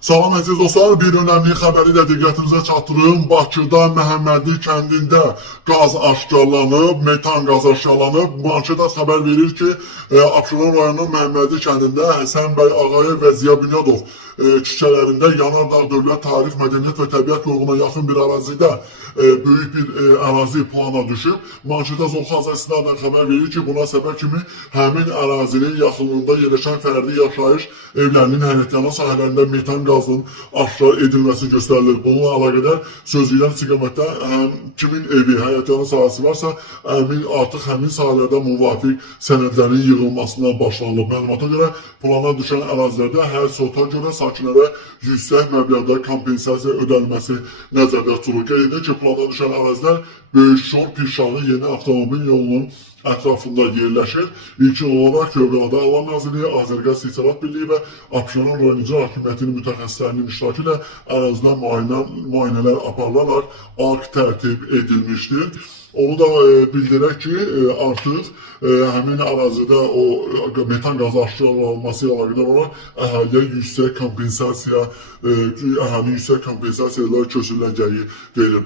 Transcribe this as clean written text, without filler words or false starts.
Salam əziz dostlar, bir önəmli xəbəri də diqqətinizə çatdırım. Bakıda Məhəmmədli kəndində qaz aşkarlanıb, metan qaz aşkarlanıb. Manşetə xəbər verir ki, Abşeron rayonunun Məhəmmədli kəndində Həsən bəy Ağayev və Ziya Bünyadov küçələrində Yanardağ Dövlət Tarix, Mədəniyyət və Təbiət Qoruğuna yaxın bir ərazidə böyük bir ərazi plana düşüb. Manşetə Zolxaz istinadən xəbər verir ki, buna səbəb kimi həmin ərazinin yaxınlığında yerləşən fərdi yaşayış evlərinin həyətyanı sahələrində metan qazının aşkar edilməsi göstərilir. Bununla əlaqədar sözlüklər istiqamətdə kimin evi, həyətyanı sahəsi varsa, artıq həmin sahələrdə müvafiq sənədlərin yığılmasına başlanılıb. Məlumata görə plana düşən ərazilərdə hər sota görə sakinlərə yüksək məbləğdə kompensasiya ödənilməsi nəzərdə tutulur. Qeyd edilir ki, plana düşən ərazilər Böyük Şor Pirşağı yeni avtomobil yolunun ətrafında yerləşir. İlkin olaraq Fövqəladə Hallar Nazirliyi, Azərqaz İstiqlal Birliyi və Abşeron rayon icra hakimiyyətinin mütəxəssislərinin iştirakı ilə ərazidə müayinələr aparılaraq arx tərtib edilmişdir. Onu da bildirək ki, artıq həmin ərazidə o metan qazı aşkarlanması ilə əlaqədar olaraq əhaliyə yüksək kompensasiyalar köçürüləcəyi deyilir.